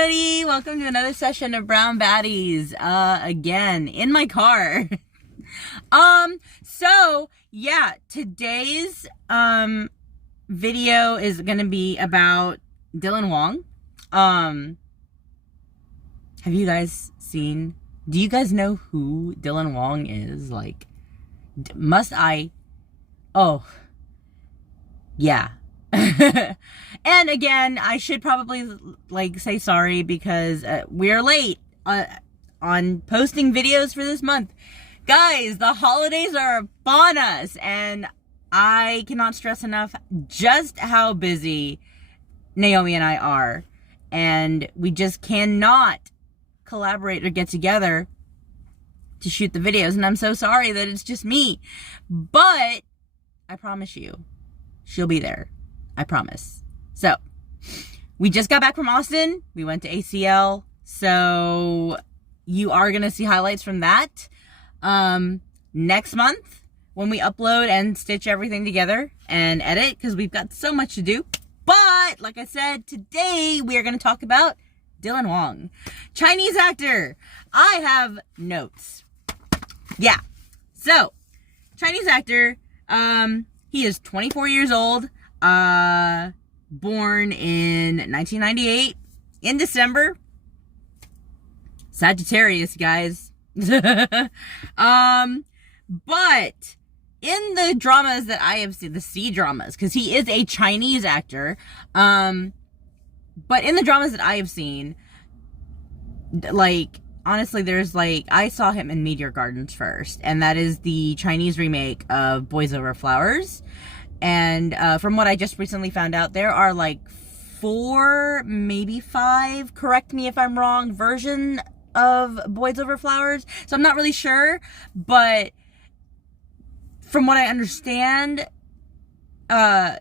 everybody, welcome to another session of Brown Baddies, again, in my car. Today's, video is gonna be about Dylan Wang. Have you guys seen, do you guys know who Dylan Wang is? Like, must I, oh, yeah. And again, I should probably say sorry because we're late on posting videos for this month. Guys, the holidays are upon us and I cannot stress enough just how busy Naomi and I are. And we just cannot collaborate or get together to shoot the videos. And I'm so sorry that it's just me. But I promise you, she'll be there. I promise. So, we just got back from Austin. We went to ACL. So, you are going to see highlights from that. Next month, when we upload and stitch everything together and edit, because we've got so much to do. But, like I said, today we are going to talk about Dylan Wang. Chinese actor. I have notes. Yeah. So, Chinese actor. He is 24 years old. Born in 1998 in December. Sagittarius, guys. But in the dramas that I have seen, the C dramas, because he is a Chinese actor, but in the dramas that I have seen, honestly, there's I saw him in Meteor Gardens first, and that is the Chinese remake of Boys Over Flowers. And from what I just recently found out, there are 4, maybe 5, correct me if I'm wrong, version of Boys Over Flowers. So I'm not really sure, but from what I understand, I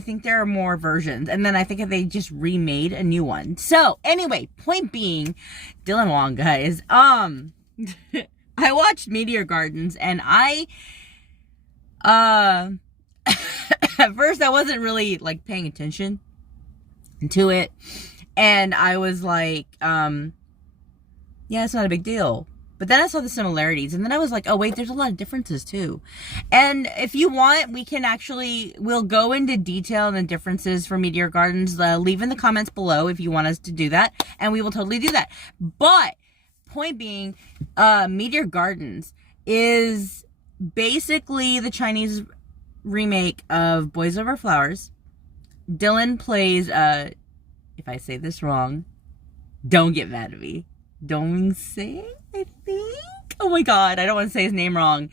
think there are more versions. And then I think they just remade a new one. So anyway, point being, Dylan Wang, guys. I watched Meteor Gardens and at first I wasn't really paying attention to it, and I was yeah, it's not a big deal. But then I saw the similarities, and then I was like, oh wait, there's a lot of differences too. And if you want, we'll go into detail on the differences for Meteor Gardens. Leave in the comments below if you want us to do that, and we will totally do that. But point being, Meteor Gardens is basically the Chinese remake of Boys Over Flowers. Dylan plays, if I say this wrong, don't get mad at me. Dong Se, I think? Oh my god, I don't want to say his name wrong.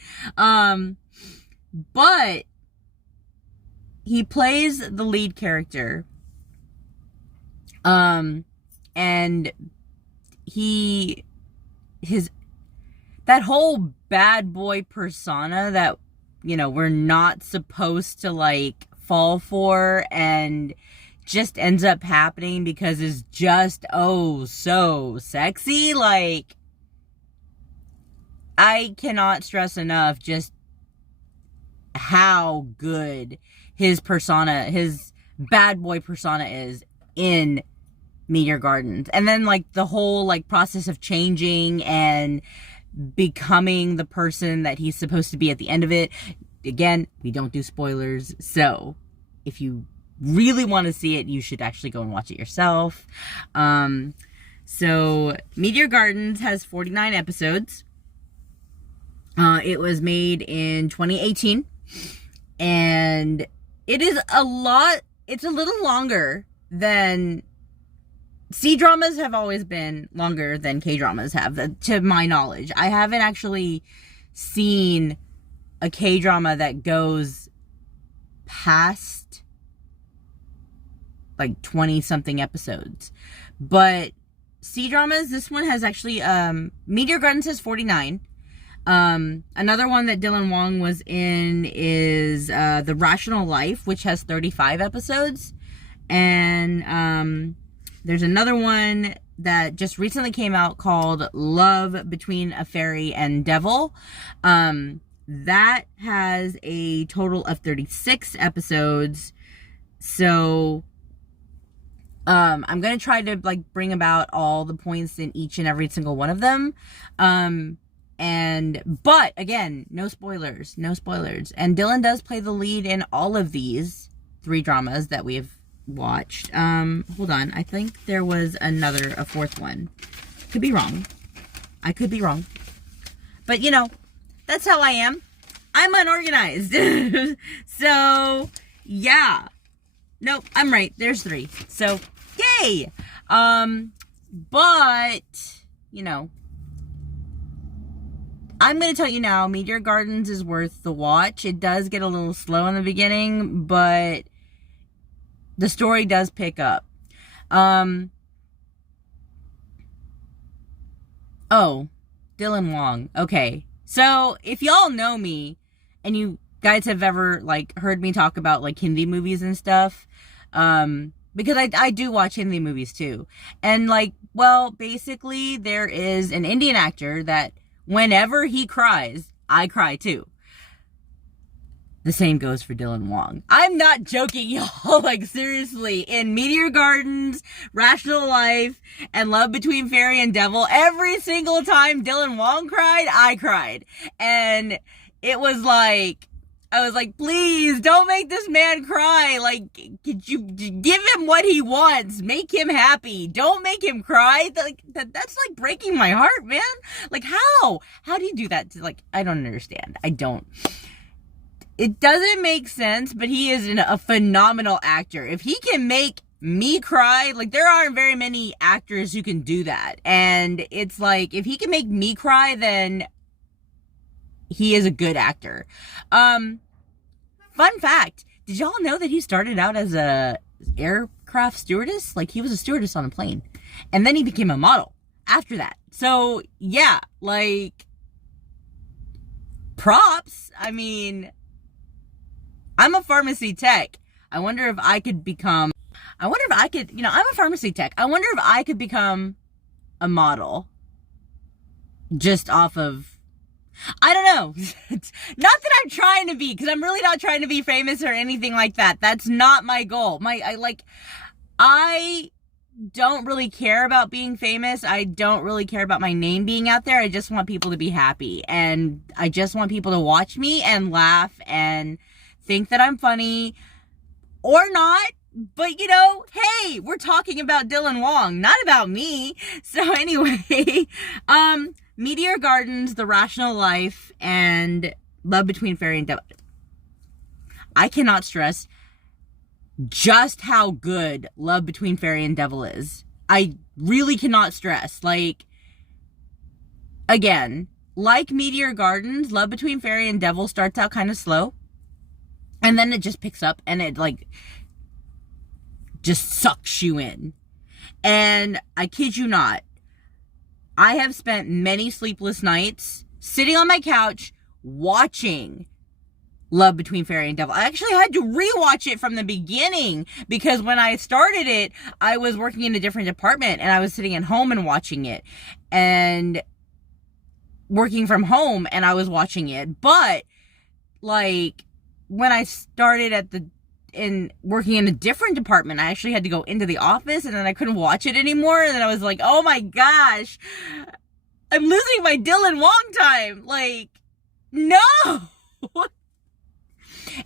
But he plays the lead character. And that whole bad boy persona that, we're not supposed to fall for and just ends up happening because it's just, oh, so sexy. I cannot stress enough just how good his persona, his bad boy persona is in Meteor Gardens. And then the whole process of changing and becoming the person that he's supposed to be at the end of it. Again, we don't do spoilers, so if you really want to see it, you should actually go and watch it yourself. So Meteor Gardens has 49 episodes. It was made in 2018, and it's a little longer than C-dramas have always been longer than K-dramas have, to my knowledge. I haven't actually seen a K-drama that goes past 20-something episodes. But C-dramas, this one has actually, Meteor Gardens has 49. Another one that Dylan Wang was in is The Rational Life, which has 35 episodes. And there's another one that just recently came out called Love Between a Fairy and Devil. That has a total of 36 episodes. So I'm gonna try to like bring about all the points in each and every single one of them. But again, no spoilers, no spoilers. And Dylan does play the lead in all of these 3 dramas that we've watched. Hold on, I think there was a 4th one. Could be wrong. I could be wrong. But you know, that's how I am. I'm unorganized. So, yeah. Nope, I'm right. There's 3. So, yay! But, you know, I'm going to tell you now, Meteor Gardens is worth the watch. It does get a little slow in the beginning, but the story does pick up. Oh, Dylan Wang. Okay. So, if y'all know me, and you guys have ever, like, heard me talk about, like, Hindi movies and stuff, because I do watch Hindi movies, too. And, like, well, basically, there is an Indian actor that whenever he cries, I cry, too. The same goes for Dylan Wang. I'm not joking, y'all. Like, seriously. In Meteor Gardens, Rational Life, and Love Between Fairy and Devil, every single time Dylan Wang cried, I cried. And it was like, I was like, please, don't make this man cry. Like, could you give him what he wants? Make him happy. Don't make him cry. That's like breaking my heart, man. Like, how? How do you do that? Like, I don't understand. I don't. It doesn't make sense, but he is a phenomenal actor. If he can make me cry, like, there aren't very many actors who can do that. And it's like, if he can make me cry, then he is a good actor. Fun fact, did y'all know that he started out as a aircraft stewardess? Like, he was a stewardess on a plane. And then he became a model after that. So, yeah, like, props. I mean, I'm a pharmacy tech. I wonder if I could become, I'm a pharmacy tech. I wonder if I could become a model just off of, I don't know. Not that I'm trying to be, because I'm really not trying to be famous or anything like that. That's not my goal. I don't really care about being famous. I don't really care about my name being out there. I just want people to be happy. And I just want people to watch me and laugh and think that I'm funny or not. But, you know, hey, we're talking about Dylan Wang, not about me. So anyway, Meteor Gardens, The Rational Life, and Love Between Fairy and Devil. I cannot stress just how good Love Between Fairy and Devil is. I really cannot stress. Like, again, like Meteor Gardens, Love Between Fairy and Devil starts out kind of slow. And then it just picks up and it, like, just sucks you in. And I kid you not, I have spent many sleepless nights sitting on my couch watching Love Between Fairy and Devil. I actually had to rewatch it from the beginning because when I started it, I was working in a different department and I was sitting at home and watching it and working from home and I was watching it. But, like, when I started working in a different department, I actually had to go into the office and then I couldn't watch it anymore. And then I was like, oh my gosh, I'm losing my Dylan Wang time. Like, no.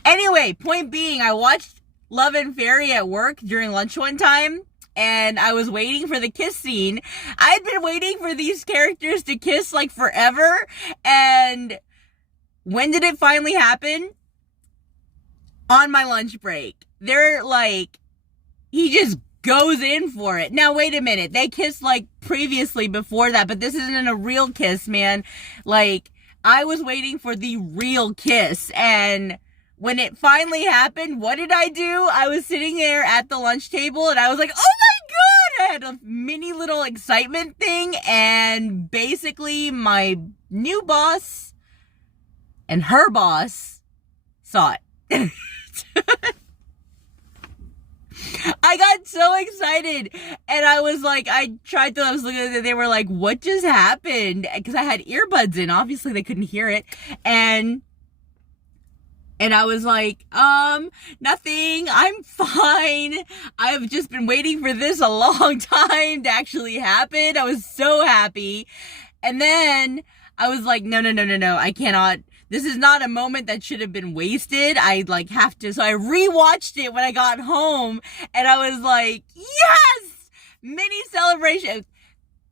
Anyway, point being, I watched Love and Fairy at work during lunch one time and I was waiting for the kiss scene. I'd been waiting for these characters to kiss like forever. And when did it finally happen? On my lunch break. They're like, he just goes in for it. Now, wait a minute. They kissed like previously before that, but this isn't a real kiss, man. Like, I was waiting for the real kiss. And when it finally happened, what did I do? I was sitting there at the lunch table and I was like, oh my God, I had a mini little excitement thing. And basically my new boss and her boss saw it. I got so excited and I was like, I was looking at it, they were like, what just happened? Because I had earbuds in, obviously they couldn't hear it. And And I was like, nothing. I'm fine. I have just been waiting for this a long time to actually happen. I was so happy. And then I was like, no, I cannot. This is not a moment that should have been wasted. I like have to. So I rewatched it when I got home and I was like, yes! Mini celebration.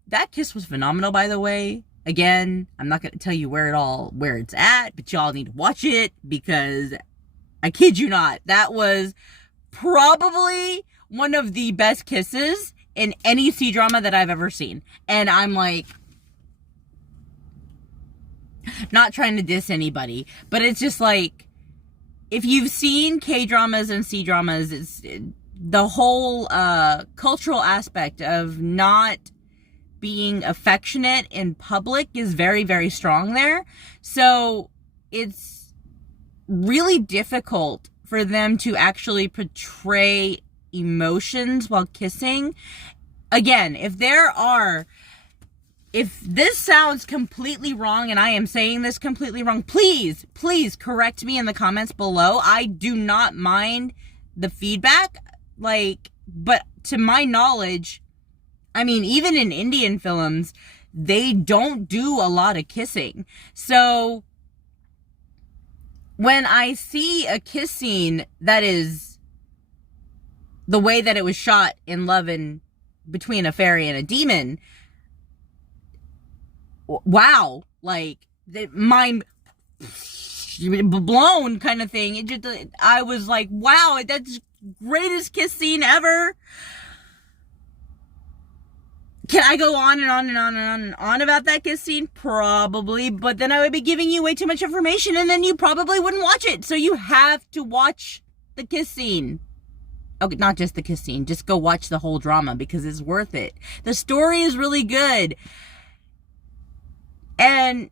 That kiss was phenomenal, by the way. Again, I'm not going to tell you where it's at, but y'all need to watch it because I kid you not, that was probably one of the best kisses in any C-drama that I've ever seen. And I'm like, not trying to diss anybody, but it's just like, if you've seen K-dramas and C-dramas, it's the whole cultural aspect of not being affectionate in public is very, very strong there. So it's really difficult for them to actually portray emotions while kissing. Again, if this sounds completely wrong and I am saying this completely wrong, please correct me in the comments below. I do not mind the feedback, but to my knowledge, I mean, even in Indian films, they don't do a lot of kissing. So when I see a kiss scene that is the way that it was shot in Love and Between a Fairy and a Demon, wow, like the mind blown kind of thing. I was like, wow, that's greatest kiss scene ever. Can I go on and on and on and on and on about that kiss scene? Probably, but then I would be giving you way too much information and then you probably wouldn't watch it. So you have to watch the kiss scene. Okay, not just the kiss scene, just go watch the whole drama because it's worth it. The story is really good. And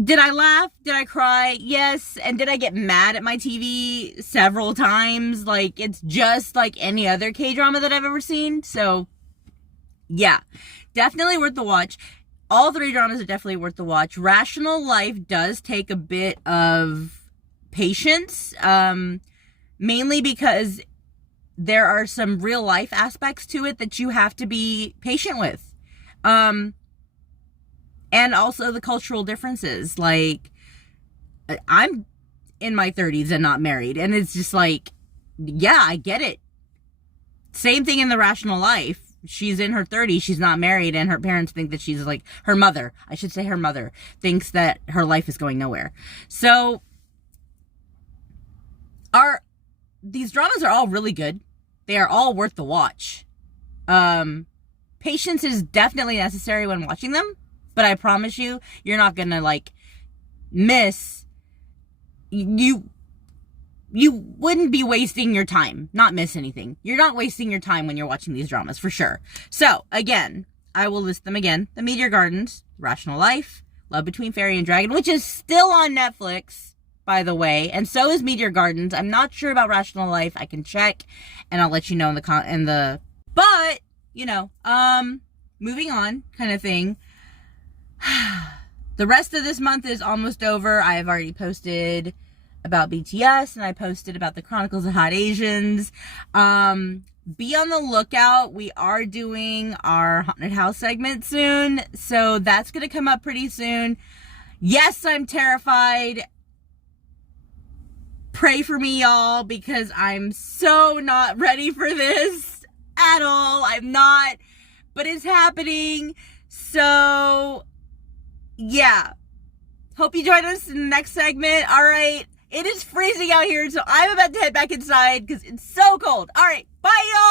did I laugh? Did I cry? Yes. And did I get mad at my TV several times? Like, it's just like any other K-drama that I've ever seen. So, yeah. Definitely worth the watch. All three dramas are definitely worth the watch. Rational Life does take a bit of patience. Mainly because there are some real life aspects to it that you have to be patient with. And also the cultural differences. Like, I'm in my 30s and not married. And it's just like, yeah, I get it. Same thing in The Rational Life. She's in her 30s. She's not married. And her parents think that she's like, her mother thinks that her life is going nowhere. So, these dramas are all really good. They are all worth the watch. Patience is definitely necessary when watching them. But I promise you, you're not gonna like miss. You wouldn't be wasting your time. Not miss anything. You're not wasting your time when you're watching these dramas for sure. So again, I will list them again: The Meteor Gardens, Rational Life, Love Between Fairy and Dragon, which is still on Netflix, by the way, and so is Meteor Gardens. I'm not sure about Rational Life. I can check, and I'll let you know But you know, moving on, kind of thing. The rest of this month is almost over. I have already posted about BTS and I posted about the Chronicles of Hot Asians. Be on the lookout. We are doing our haunted house segment soon, so that's gonna come up pretty soon. Yes, I'm terrified. Pray for me, y'all, because I'm so not ready for this at all. I'm not, but it's happening. So yeah, hope you join us in the next segment. All right, it is freezing out here, so I'm about to head back inside because it's so cold. All right, bye, y'all.